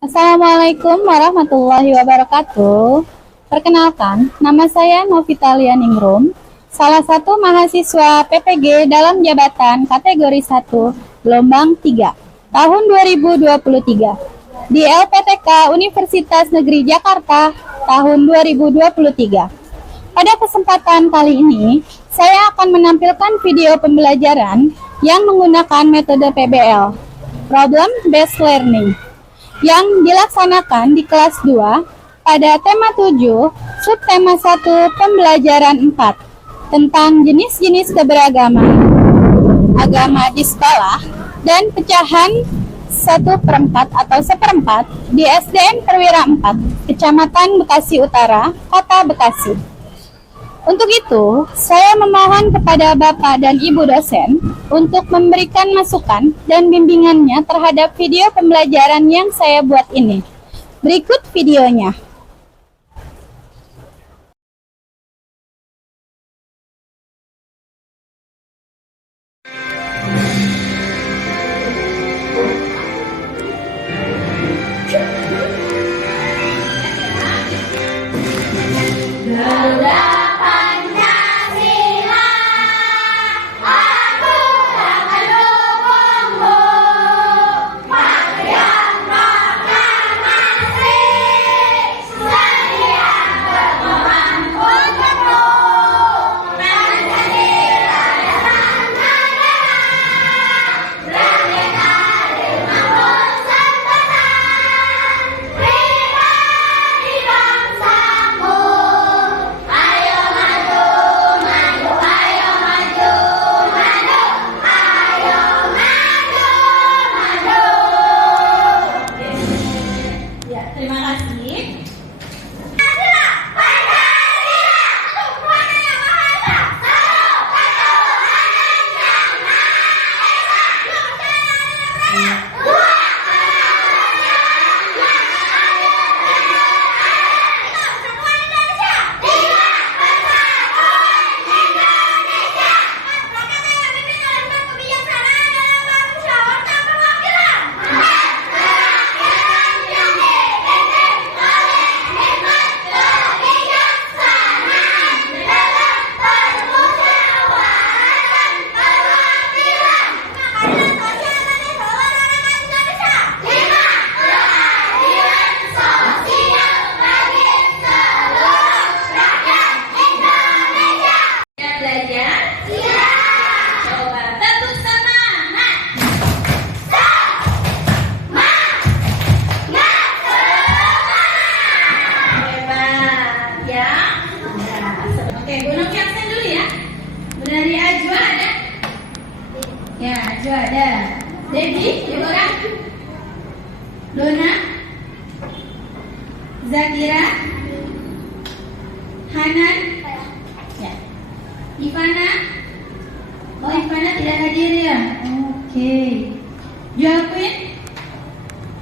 Assalamualaikum warahmatullahi wabarakatuh. Perkenalkan, nama saya Novitalia Ningrum, salah satu mahasiswa PPG dalam jabatan kategori 1, gelombang 3, tahun 2023, di LPTK Universitas Negeri Jakarta, tahun 2023. Pada kesempatan kali ini, saya akan menampilkan video pembelajaran yang menggunakan metode PBL, Problem Based Learning, yang dilaksanakan di kelas 2 pada tema 7, subtema 1, pembelajaran 4, tentang jenis-jenis keberagaman agama di sekolah dan pecahan 1/4 atau 1/4 di SDN Perwira 4, Kecamatan Bekasi Utara, Kota Bekasi. Untuk itu, saya memohon kepada Bapak dan Ibu dosen untuk memberikan masukan dan bimbingannya terhadap video pembelajaran yang saya buat ini. Berikut videonya. Dari Ajwa ada? Ya, Ajwa ada. Debbie, Deborah, Dona, Zakira, Hanan, ya, Ivana. Oh, Ivana tidak hadir ya? Oke. Joaquin.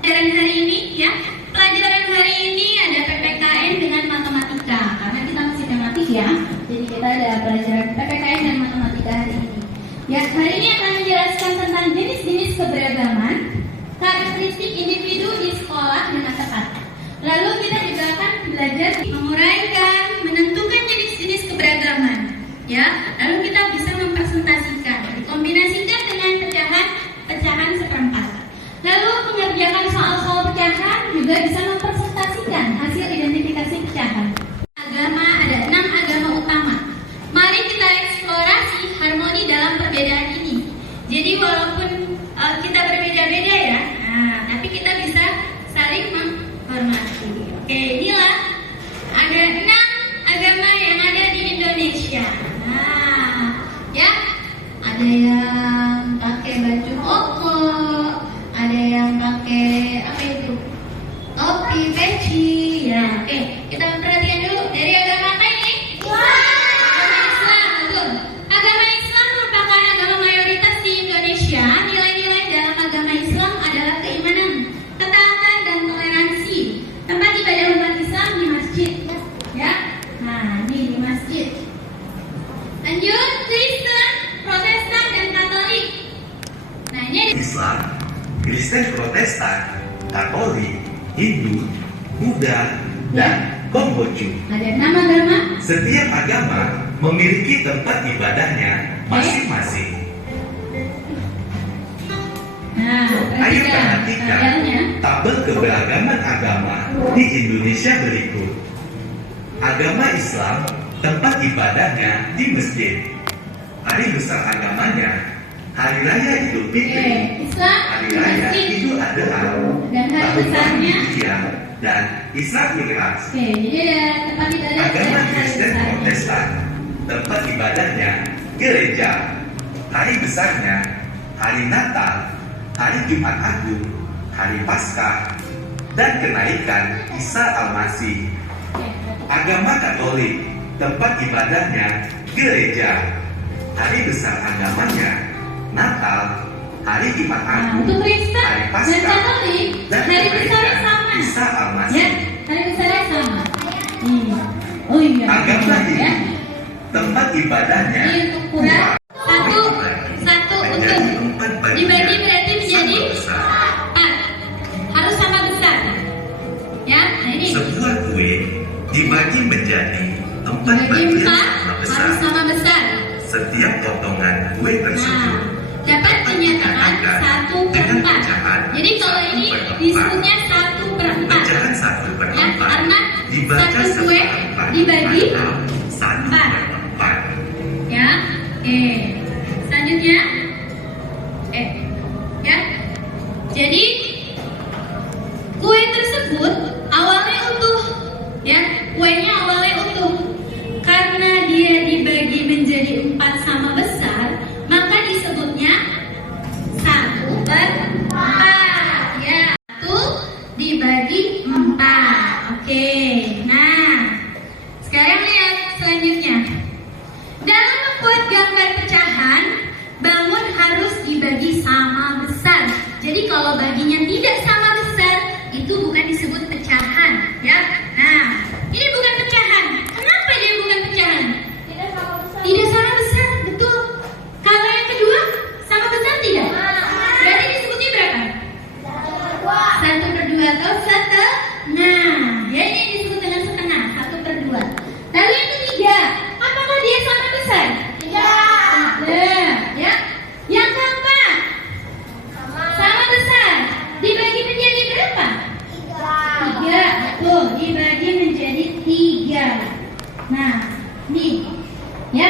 Pelajaran hari ini ya. Pelajaran hari ini ada PPKN dengan matematika. Karena kita masih tematik ya. Jadi kita ada pelajaran PPKN dan matematika hari ini. Ya, hari ini akan menjelaskan tentang jenis-jenis keberagaman, karakteristik individu di sekolah dengan tepat. Lalu kita juga akan belajar menguraikan, menentukan jenis-jenis keberagaman. Ya, lalu kita bisa mempresentasikan, dikombinasikan dengan pecahan 1/4. Lalu mengerjakan soal-soal pecahan juga bisa mempresentasikan hasil identifikasi pecahan. Agama, ada 6 agama utama. Mari kita eksplorasi harmoni dalam perbedaan ini. Jadi walaupun kita berbeda-beda ya, tapi kita bisa saling menghormati. Oke, inilah ada 6 agama yang ada di Indonesia. Ya, ada yang pakai baju koko, ada yang pakai apa itu? Topi, peci. Ya, oke. Kita perhatikan dulu dari agama apa ini? Agama Islam, betul. Agama Islam merupakan agama mayoritas di Indonesia. Nilai-nilai dalam agama Islam adalah keimanan, ketaatan, dan toleransi. Tempat ibadah umat Islam di masjid. Ya, nah ini di masjid. Lanjut, Kristen, Protestan, dan Katolik. Nah ini Islam, Kristen, Protestan, Katolik, Hindu, Buddha, dan Konghucu. Ada 6 agama. Setiap agama memiliki tempat ibadahnya masing-masing. Nah, Ayo perhatikan perhatikan tanggalnya. tabel keberagaman agama di Indonesia berikut. Agama Islam, tempat ibadahnya di masjid. Hari besar agamanya, Hari Raya Idul Fitri, Islam Hari di Raya masjid. Idul Adha, Dan hari Tahun Baru besarnya. Hijriah, dan Isra Mi'raj. Oke, jadi ada tempat ibadah Agama dan hari Kristen besarnya. Protestan, tempat ibadahnya gereja. Hari besarnya Hari Natal, Hari Jumat Agung, Hari Paskah, dan kenaikan Isa Al-Masih. Agama Katolik, tempat ibadahnya gereja. Hari besar agamanya Natal, Hari Jumat Nah, Agung, untuk Kristen Hari dan Paskah, Katolik, dan hari besarnya kenaikan sama. Isa Ya, Al-Masih. hari besarnya sama. Iya. Oh iya. Agama ya. Hindu, tempat ibadahnya Ini untuk kurang. Satu menjadi untuk 4 bagian. dibagi berarti menjadi Sama besar. 4. Harus sama besar. Ya, nah ini. Sebuah kue dibagi menjadi 4 Dibagi bagian 4 sama besar. harus sama besar. Setiap potongan kue Nah, tersebut dapat dinyatakan 1/4. Jadi kalau ini disebutnya 1/4. pecahan 1/4 Ya, karena dibaca satu kue seperempat dibagi atau 1/4. Ya, oke. Selanjutnya, ya. Jadi kue tersebut awalnya utuh, ya. Kuenya awalnya utuh. Karena dia dibagi menjadi 4 sama besar, maka disebutnya 1/4. Ya, 1 dibagi 4. Oke. Nah, sekarang lihat selanjutnya. Dalam membuat gambar pecahan, bangun harus dibagi sama besar. Jadi kalau baginya tidak sama besar, itu bukan disebut pecahan, ya. Nah, ini bukan pecahan. Kenapa dia bukan pecahan? Tidak sama besar, betul. Kalau yang kedua sama besar tidak? Berarti disebutnya berapa? 1/2 atau setengah. Ya, ini disebut dengan setengah, 1/2. Lalu yang ketiga, apakah dia sama besar? Tidak. Ya. Yang keempat, sama besar. Dibagi menjadi berapa? 3. Betul, dibagi menjadi 3. Nah, nih, ya.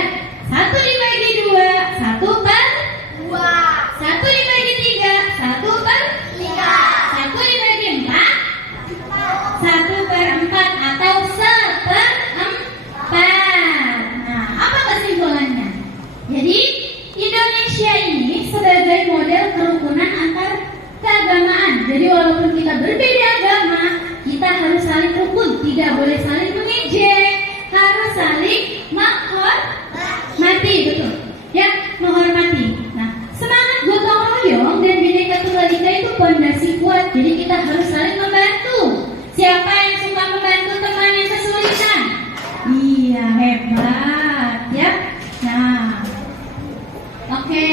1 dibagi 2, 1/2. 1 dibagi 3, 1/3. 1 dibagi 4, 1/4 atau 1/4. Nah, apa kesimpulannya? Jadi, Indonesia ini sebagai model kerukunan antar keagamaan. Jadi, walaupun kita berbeda agama, kita harus saling rukun, tidak boleh saling mengejek, harus saling menghormati, betul. Ya, menghormati. Nah, semangat gotong royong dan Bhinneka Tunggal Ika itu pondasi kuat. Jadi kita harus saling membantu. Siapa yang suka membantu teman yang kesulitan? Iya, hebat, ya. Nah, oke.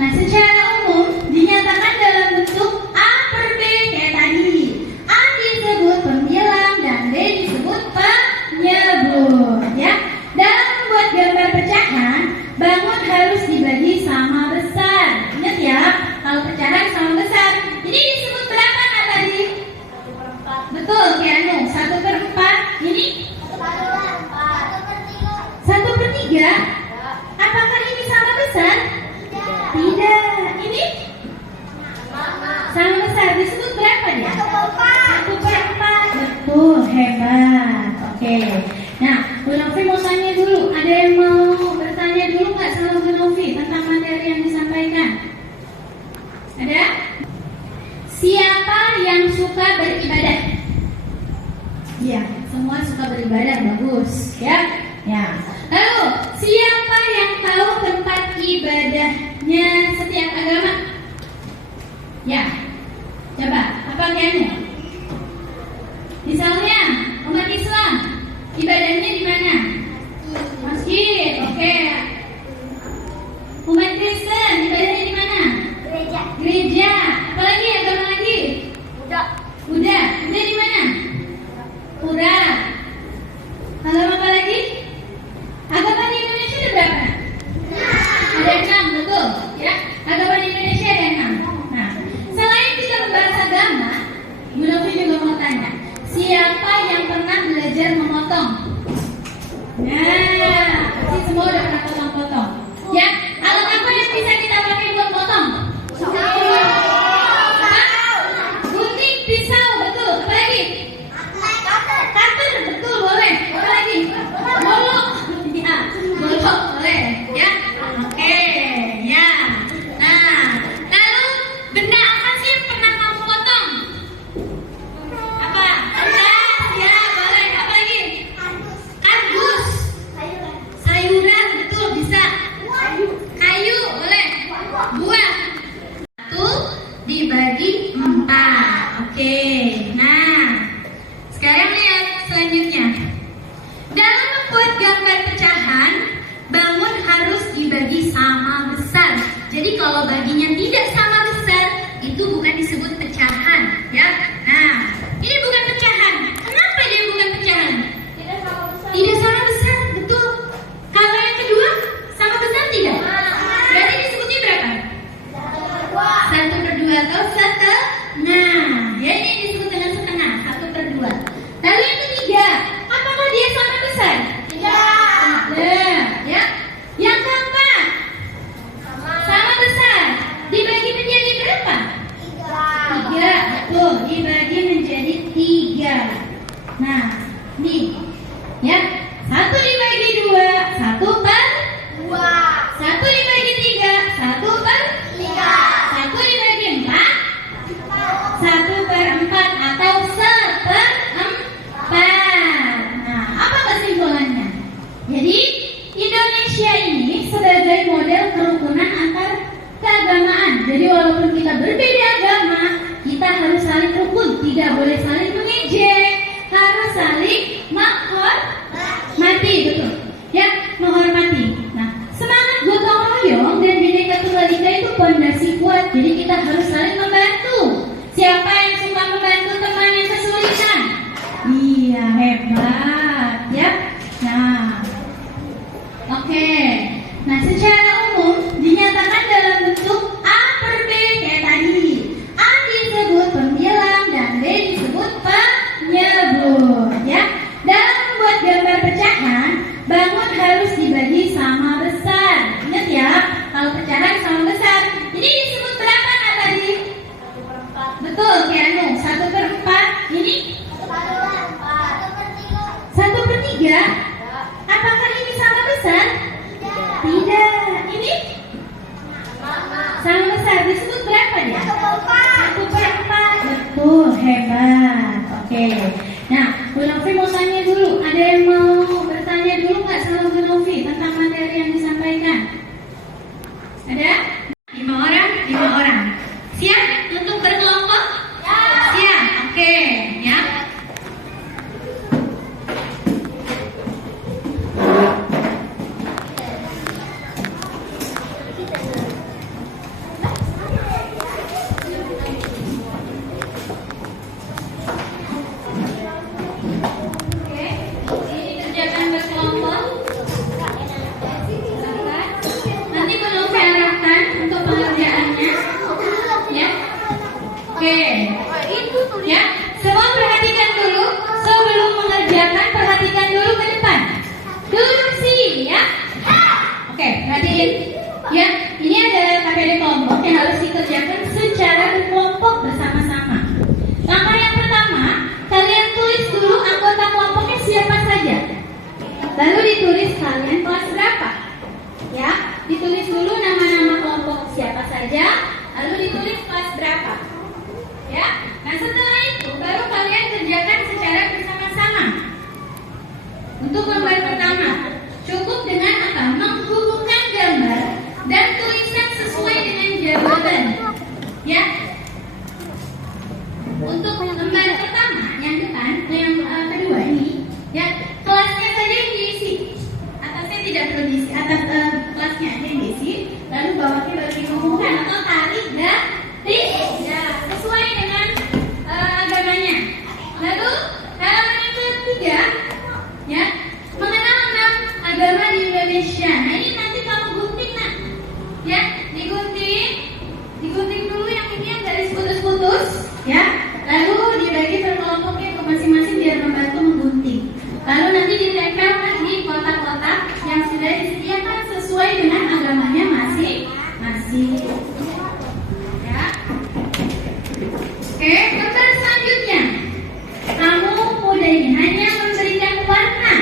Nah, secara umum dinyatakan dalam bentuk A per B kayak tadi. A disebut pembilang dan B disebut penyebut, ya. Dalam membuat gambar pecahan, bangun harus dibagi sama besar. Ingat ya, kalau pecahan sama besar. Ini disebut berapa Kak tadi? Betul, Kianu. 1/4. Ini 1/3. Apakah ini sama besar? Tidak. Ini sama besar. Disebut berapa dia? 1/4. Betul, hebat. Oke. Nah, Bu Novi mau tanya dulu. Ada yang mau bertanya dulu nggak sama Bu Novi tentang materi yang disampaikan? Ada? Siapa yang suka beribadah? Iya, semua suka beribadah, bagus, ya. Ya. Lalu, siapa yang tahu tempat ibadahnya setiap agama? Ya. Coba, apa kayaknya? Misalnya, umat Islam ibadahnya di mana? Masjid, oke. Umat Kristen ibadahnya di mana? Gereja. Apalagi agama lagi? Buddha. kalau baginya tidak sama besar, itu bukan disebut pecahan, ya. Nah, ini bukan pecahan. Kenapa dia bukan pecahan? Tidak sama besar, betul. Kalau yang kedua sama besar tidak? Berarti disebutnya berapa? 1/2 atau setengah. Ya ini yang disebut dengan setengah, 1/2. Lalu yang ketiga, apakah dia sama besar? Tidak. Ya. Yang keempat, sama besar. Dibagi menjadi berapa? 3. Betul, dibagi menjadi 3. Nah, nih, ya, 1 dibagi 2, 1/2. 1 dibagi 3, 1/3. 1 dibagi 4, 1/4 atau 1/4. Nah, apa kesimpulannya? Jadi, Indonesia ini sebagai model kerukunan antar keagamaan. Jadi, walaupun kita berbeda agama, kita harus saling rukun, tidak boleh saling mengejek, harus saling menghormati, betul. Ya, menghormati. Nah, semangat gotong royong dan Bhinneka Tunggal Ika itu pondasi kuat. Jadi kita harus saling membantu. Siapa yang suka membantu teman yang kesulitan? Iya, hebat, ya. Nah, oke. Nah, secara umum dinyatakan dalam bentuk A/B kayak tadi. A disebut pembilang dan B disebut penyebut, ya. Dalam membuat gambar pecahan, bangun harus dibagi sama besar. Ingat ya, kalau pecahan sama besar. Ini disebut berapa Kak tadi? Betul, Kianu. 1/4. Ini 1/3. Apakah ini sama besar? Tidak. Ini sama besar. Disebut berapa dia? 1/4. Betul, hebat. Oke. Nah, Bu Novi mau tanya dulu. Ada yang mau bertanya dulu nggak sama Bu Novi tentang materi yang disampaikan? Ada? 5 orang, 5 orang. Siap untuk berkelompok? Siap. Oke, ya. Nanti Bu Novi arahkan untuk pengerjaannya, ya. Oke, ya. Semua perhatikan dulu. Sebelum mengerjakan, perhatikan dulu ke depan. Duduk sih, ya. Oke, perhatiin. Ya, ini ada KPD kelompok yang harus dikerjakan secara berkelompok bersama-sama. Langkah yang pertama, kalian tulis dulu anggota kelompoknya siapa saja. Lalu ditulis kalian kelas berapa. Ya, ditulis dulu nama-nama kelompok siapa saja, lalu ditulis kelas berapa. Ya, nah setelah itu baru kalian kerjakan secara bersama-sama. Untuk gambar pertama, cukup dengan apa? Menghubungkan gambar dan tulisan sesuai dengan jawaban. Ya. Untuk gambar pertama, yang depan, yang kedua ini, ya, kelasnya saja yang diisi. Atasnya tidak perlu diisi, atas kelasnya aja yang diisi. Lalu bawahnya baru dihubungkan atau tarik dari, ya, sesuai dengan agamanya. Lalu halaman yang ketiga, ya, mengenal 6 agama di Indonesia. Nah ini nanti kamu gunting nak, ya, digunting dulu yang ini yang garis putus-putus, ya. Lalu dibagi per kelompoknya ke masing-masing biar membantu menggunting. Lalu nanti ditempelkan di kotak-kotak yang sudah disediakan sesuai dengan agamanya masing-masing. Ya. Oke, gambar selanjutnya. Kamu mudah ini hanya memberikan warna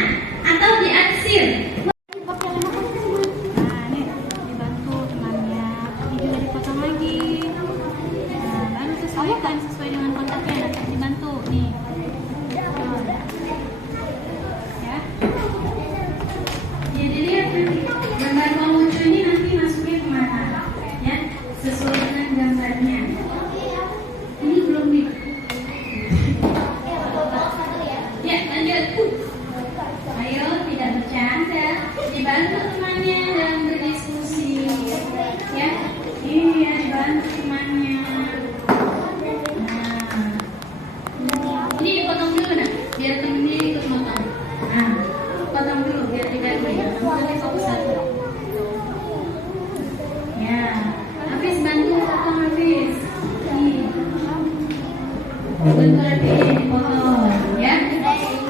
atau diarsir. Nah, ini dibantu temannya. Ini juga dipotong lagi. Nah, baru sesuaikan sesuai dengan kotaknya. Nanti dibantu nih. Ya. Ya dilihat nanti gambar kamu lucu ini nanti masuknya kemana, ya, sesuai dengan gambarnya. Ini belum nih. Ya lanjut. Ayo tidak bercanda, dibantu temannya dalam berdiskusi. Ya, ini Iya, dibantu temannya. Nah, ini dipotong dulu nak, biar temennya ikut potong. Nah, potong dulu biar tidak goyang. Nanti fokus satu. Ya, Hafiz bantu potong Hafiz. Nih, bantu Hafiz dipotong, ya.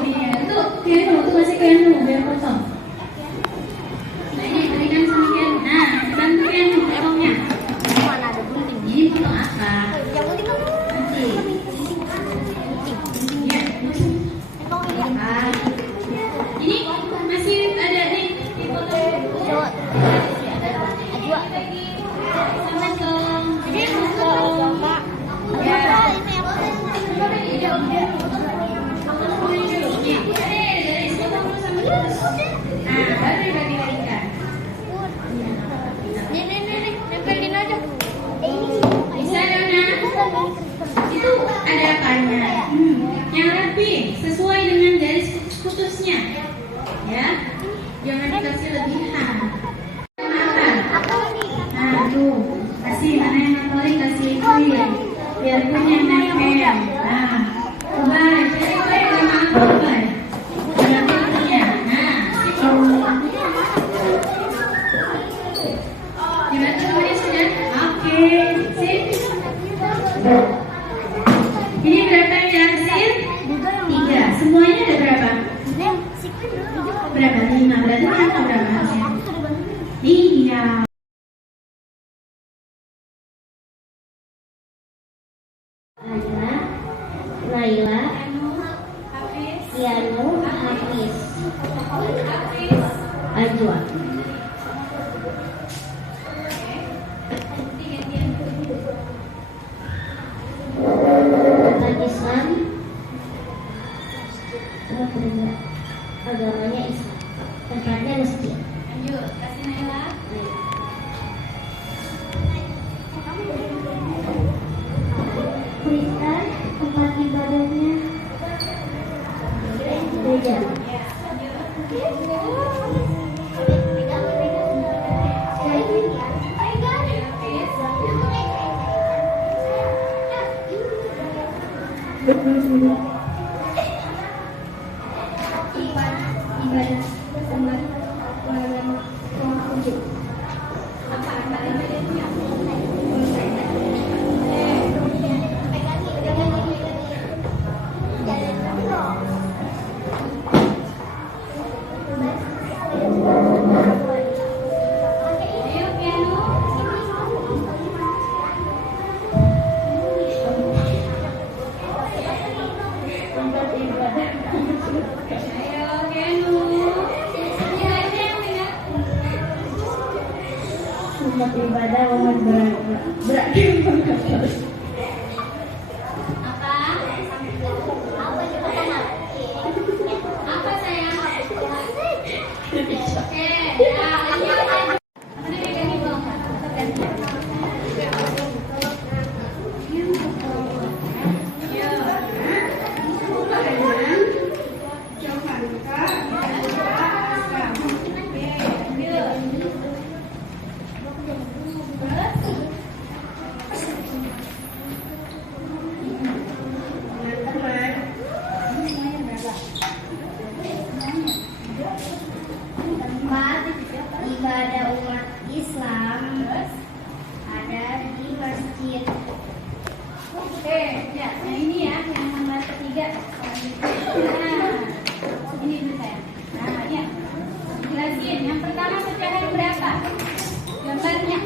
Iya, itu Kianu, itu masih Kianu biar potong. Nah ini berikan sama Kianu. Nah, bantu Kianu potongnya. Mana ada gunting? Ini potong apa? Yang gunting mana? Nanti. Ya. Ah. Ini masih ada nih dipotong. Ajwa. Sama dong. Ini potong. Ya. Nah, baru dibagi-bagikan. Nih, nempelin aja. Bisa Dona? Itu ada apanya? Yang rapi, sesuai dengan garis putusnya. Ya, jangan dikasih lebihan. Makan. Nah, tuh, kasih mana yang favorit kasih kuih. Biar kunyah nempel. Nah, ubah, jadi kuih sama apa ubah? Biar kunyah. Nah, situ. Dibantu semuanya sudah? Oke, sip. Ini berapa yang hasil? 3. Semuanya ada berapa? Berapa? 5. Berarti yang berapa hasilnya? Iya. Laila, Kianu, Hafiz, Ajwa. Umat Islam, agamanya Islam, tempatnya masjid. Lanjut, kasih Naila. Kristen, tempat ibadahnya gereja. Ibadah umat Ayo, Kianu. tempat ibadah. Ayo, Kianu. Tempat ibadah umat beragama. Apa? Apa sayang? Oke, ya, lanjut. Mana pegang ibu? Tempat ibadah umat Islam ada di masjid. Oke, ya, yang ini ya, yang nomor ketiga. Nah, ini dulu saya. Nah, ya, jelasin. Yang pertama pecahan berapa? Gambarnya.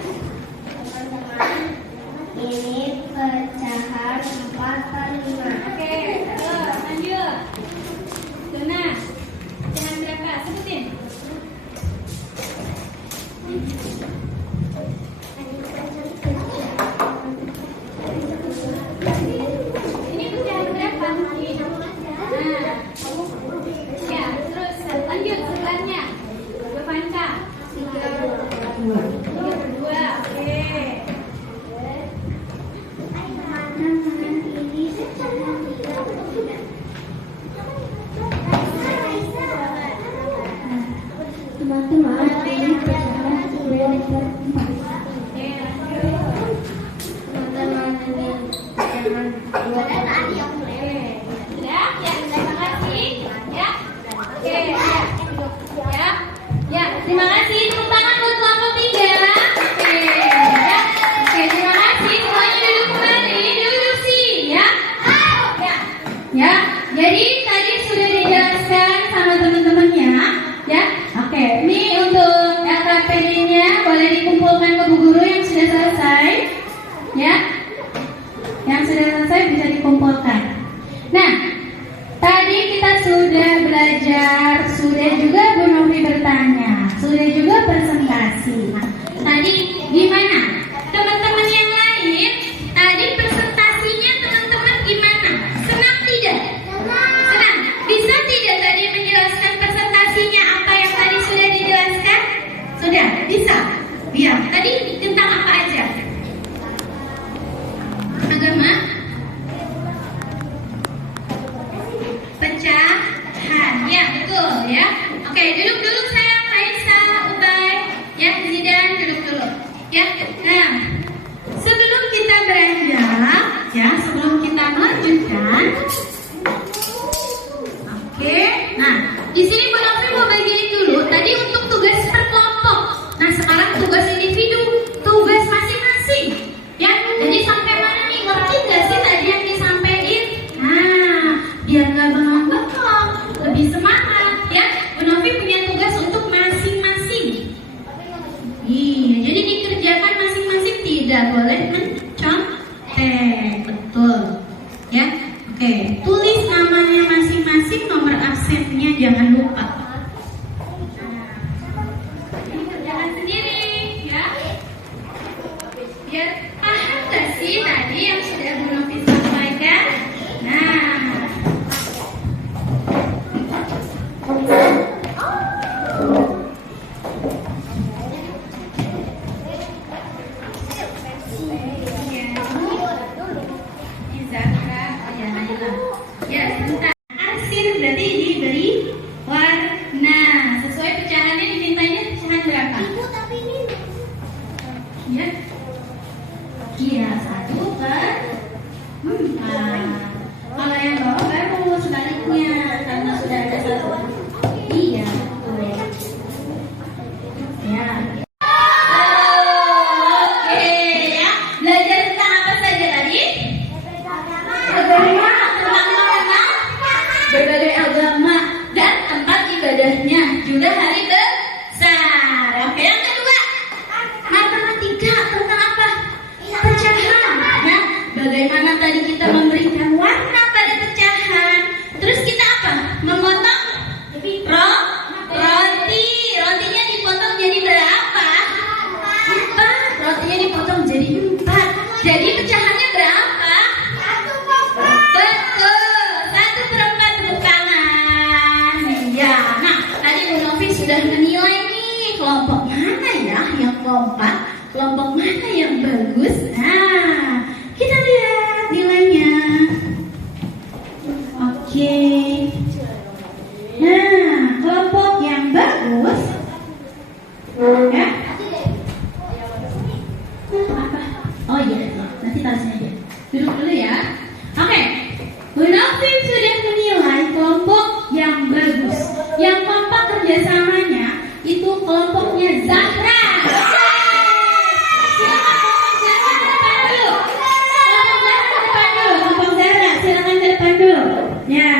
Ini pecahan 4/5. Oke, terus lanjut. Dona, pecahan berapa? Sebutin. Ini pecahan berapa? Nah, ya, terus lanjut sebelahnya. Berpanca. 32. Oke. Teman-teman, ini pecahan Sudah? Ya, terima kasih. Ya. Oke, ya. Ya. Ya, terima kasih. Tepuk tangan buat kelompok 3. Oke, ya. Oke, terima kasih. Semuanya duduk kembali. Duduk sih, ya. Ya. Ya. Jadi tadi sudah dijelaskan sama teman-temannya, ya. Oke, ini untuk LKPD-nya boleh dikumpulkan ke Bu Guru yang sudah selesai, ya. Yang sudah selesai bisa dikumpulkan. Nah, tadi kita sudah belajar, sudah juga Bu Novi bertanya, sudah juga presentasi. Tadi gimana? Teman-teman yang lain, tadi presentasinya teman-teman gimana? Senang tidak? Senang. Bisa tidak tadi menjelaskan presentasinya apa yang tadi sudah dijelaskan? Sudah, bisa? Iya. Tadi tentang apa aja? Agama? Pecahan, ya betul ya. Oke, duduk dulu sayang, Raisa, Ubay, ya Zidan, duduk dulu. Ya, nah sebelum kita beranjak, ya sebelum kita melanjutkan, oke. Nah, di sini Bu Novi mau bagiin dulu. Tadi untuk tugas per kelompok. Nah, sekarang tugas individu, tugas masing-masing. Ya, jadi sampai mana nih? Ngerti nggak sih tadi yang disampaikan? Nah, biar nggak bengong-bengong, lebih semangat, ya. Bu Novi punya tugas untuk masing-masing. Iya, jadi dikerjakan masing-masing, tidak boleh mencontek, betul. Ya, oke. Tulis namanya masing-masing, nomor absennya jangan lupa. Ini kerjaan sendiri, ya. Biar paham gak sih tadi yang sudah Bu Novi sampaikan? Nah, ya, sebentar. Arsir berarti diberi warna. Sesuai pecahannya dimintanya pecahan berapa? Ya. Iya, 1/4. Kalau yang bawah baru sebaliknya karena sudah ada 1. Iya, betul. Ya. Oke, ya. Belajar tentang apa saja tadi? Agama, tentang berbagai agama dan tempat ibadahnya, juga hari besar. Oke, yang kedua, matematika tentang apa? Pecahan. Nah, bagaimana tadi kita memberikan warna pada pecahan? Terus kita apa? Memotong roti. Rotinya dipotong jadi berapa? 4. Rotinya dipotong jadi 4. Jadi pecahannya berapa? Betul, 1/4. Tepuk tangan. Ya, nah tadi Bu Novi sudah menilai nih kelompok mana ya yang kompak, kelompok mana yang bagus. Nah, kita lihat nilainya. Oke. Nah, kelompok yang bagus, ya. Apa? Oh iya, nanti tasnya aja. Duduk dulu ya. Oke, Bu Novi sudah menilai kelompok yang bagus, yang kompak kerjasamanya itu kelompoknya Zahra. Silakan kelompok Zahra ke depan dulu. Kelompok Zahra silakan ke depan dulu. Ya,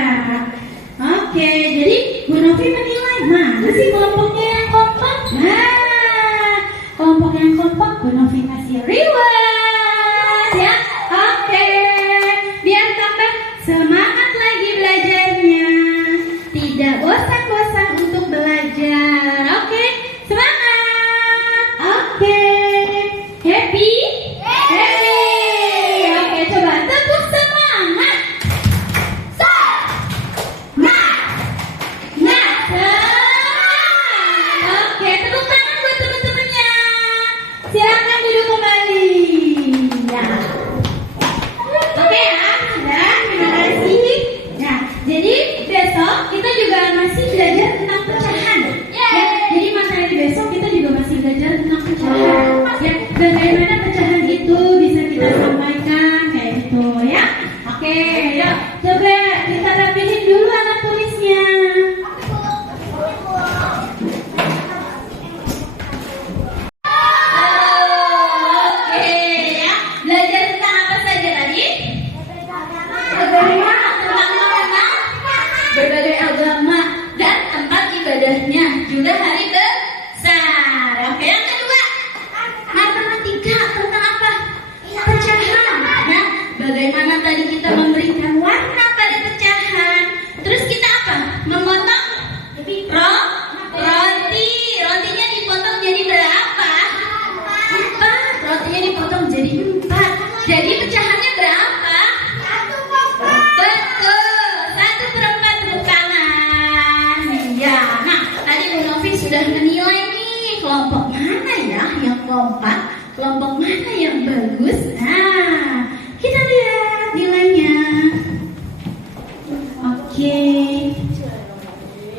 oke. Jadi Bu Novi menilai mana sih kelompoknya yang kompak? Nah, kelompok yang kompak Bu Novi kasih reward, ya. Oke. bagaimana tadi kita memberikan warna pada pecahan. Terus kita apa? Memotong roti. Rotinya dipotong jadi berapa? 4. Rotinya dipotong jadi 4. Jadi pecahannya berapa? 1/4. Betul. 1/4 tepuk tangan. Ya. Nah, tadi Bu Novi sudah menilai nih kelompok mana ya yang kompak, kelompok mana yang bagus. Nah, kita lihat nilainya. Oke.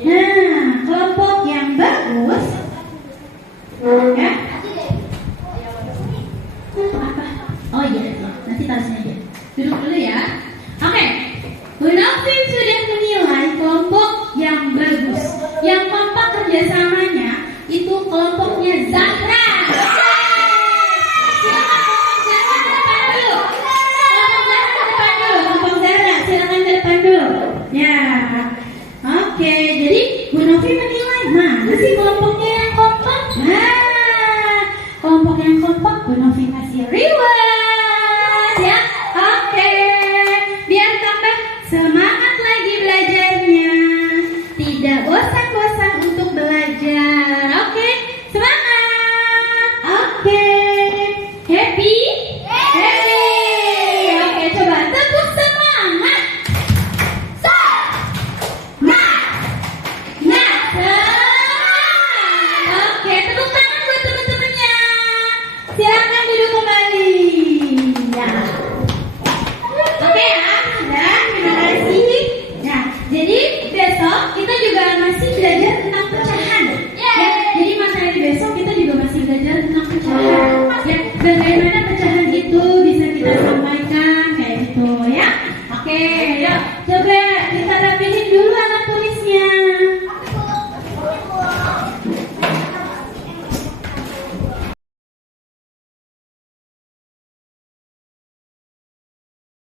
Nah, kelompok yang bagus ya. Apa? Oh iya, nanti tasnya.